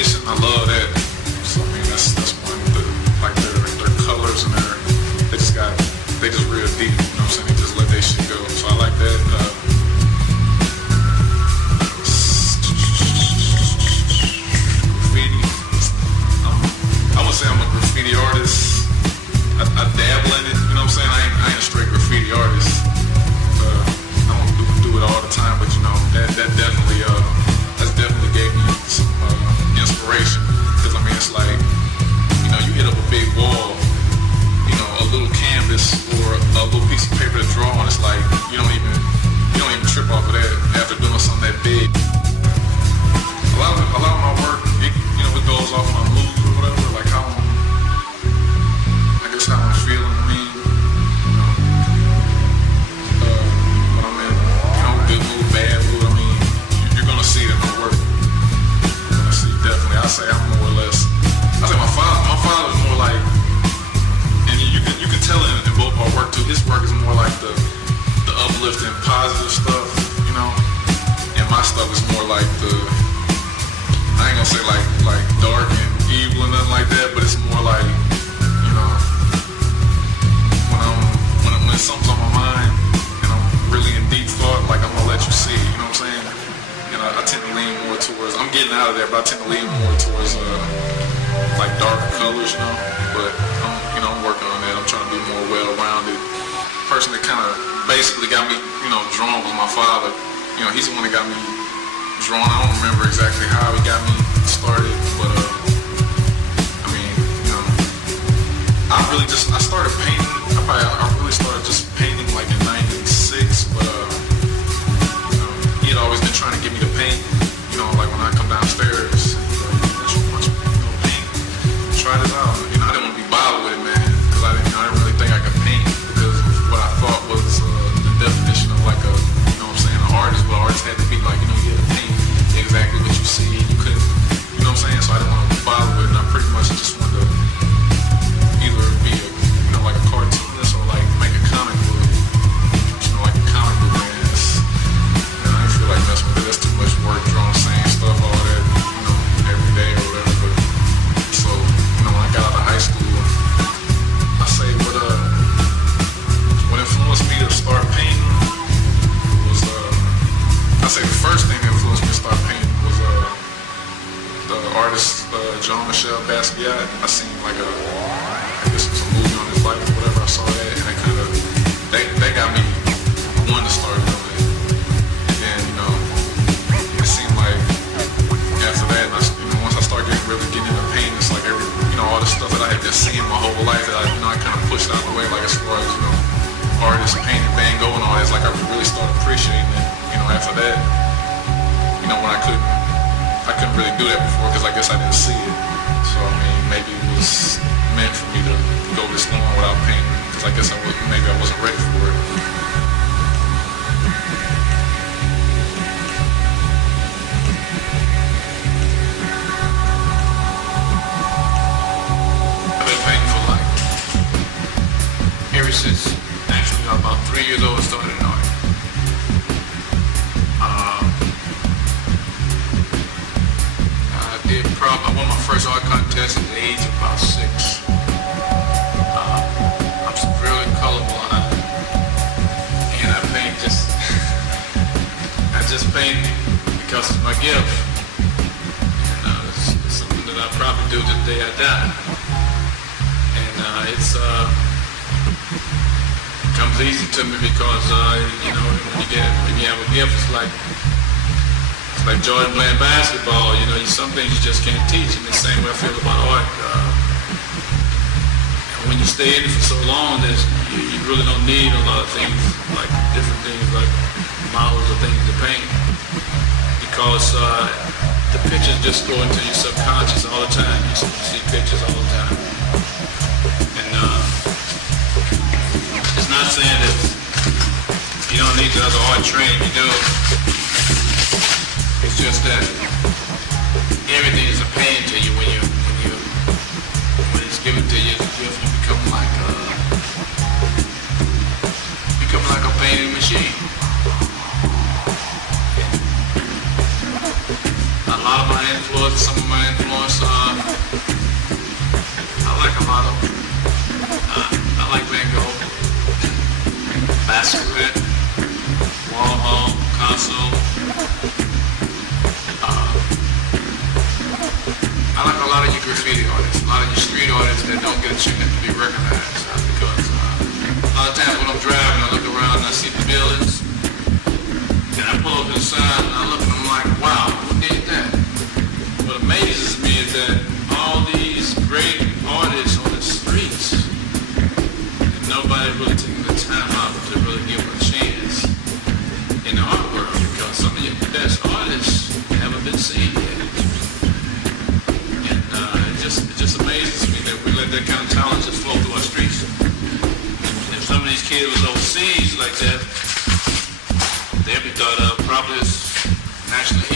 information. I love that. So I mean, that's one of the, like their colors and they just real deep. You know what I'm saying? They just let their shit go. So I like that. Graffiti. I would say I'm a graffiti artist. I dabble in it. You know what I'm saying? I ain't a straight graffiti artist. I don't do it all the time, but you know that definitely gave me some inspiration. Because I mean, it's like, you know, you hit up a big wall, you know, a little canvas or a little piece of paper to draw on. It's like you don't even trip off of that after doing something that big. A lot of my work, it goes off my mood or whatever, like how I'm feeling. I mean, you know, when I'm in, you know, good mood, bad mood. I mean, you're gonna see it in my work. You're gonna see definitely. I say I'm more or less. I say my father is more like, and you can tell it in both our work too. His work is more like the uplifting, positive stuff, you know, and my stuff is more like I ain't gonna say like dark and evil and nothing like that, but it's more like, you know, when something's on my mind and I'm really in deep thought, like I'm gonna let you see, you know what I'm saying? And I tend to lean more towards, I'm getting out of there, but I tend to lean more towards like darker colors, you know. But I'm working on that. I'm trying to be more well-rounded. The person that kind of basically got me, you know, drawn was my father. You know, he's the one that got me drawn. I don't remember exactly how he got me started, but I mean, you know, I started painting. I really started just painting like in '96, but you know, he had always been trying to get me to paint. You know, like when I come downstairs, paint, try this out. You know, I didn't want to be bothered with it, man, because I didn't really think I could paint because of what I thought was the definition of like a, you know what I'm saying, an artist. But artists had to be like, you know, you had to paint exactly what you see. You couldn't, you know what I'm saying? So I didn't want to be bothered with it. And I pretty much just wanted to either be a, you know, like a cartoonist or like make a comic book. You know, like a comic book, man. And I didn't feel like messing with it. That's too much work, drawing the same stuff, all that, you know, every day or whatever. But so, you know, when I got out of high school, I say what influenced me to start painting was I say the first thing that influenced me to start painting was the artist Jean-Michel Basquiat. I seen like I guess it was a movie on his life or whatever. I saw that and they got me wanting to start doing it. And then, you know, it seemed like after that, once I started really getting into painting, it's like all the stuff that I had just seen my whole life that I kind of pushed out of the way, like as far as, you know, artists painting Van Gogh and all that, it's like I really started appreciating it, you know, after that, you know, when I couldn't really do that before because I guess I didn't see it. So, I mean, maybe it was meant for me to go this long without painting because I guess maybe I wasn't ready for it. Since actually about 3 years old I started in art. I won my first art contest at the age of about 6. I'm severely colorblind and I paint I just paint because it's my gift. And it's something that I'll probably do till the day I die. And it's comes easy to me because you know, when you have a gift, it's like Jordan playing basketball. You know, some things you just can't teach, and the same way I feel about art. When you stay in it for so long, you really don't need a lot of things, like different things like models or things to paint, because the pictures just go into your subconscious all the time. You see pictures all the time, and it's not saying that you don't need the other art training. You do. It's just that everything is a pain to you when it's given to you as a gift. You become like a painting machine. A lot of my influence, some of my influence graffiti artists, a lot of you street artists that don't get a chance to be recognized. Because a lot of times when I'm driving, I look around and I see the buildings, and I pull up to the side and I look and I'm like, wow, who did that? What amazes me is that all these great artists on the streets, and nobody really taking the time out to really give them a chance in the art world, because some of your best artists haven't been seen yet. And it just amazes me that we let that kind of talent just flow through our streets. And if some of these kids was overseas like that, they'd be thought of probably as nationally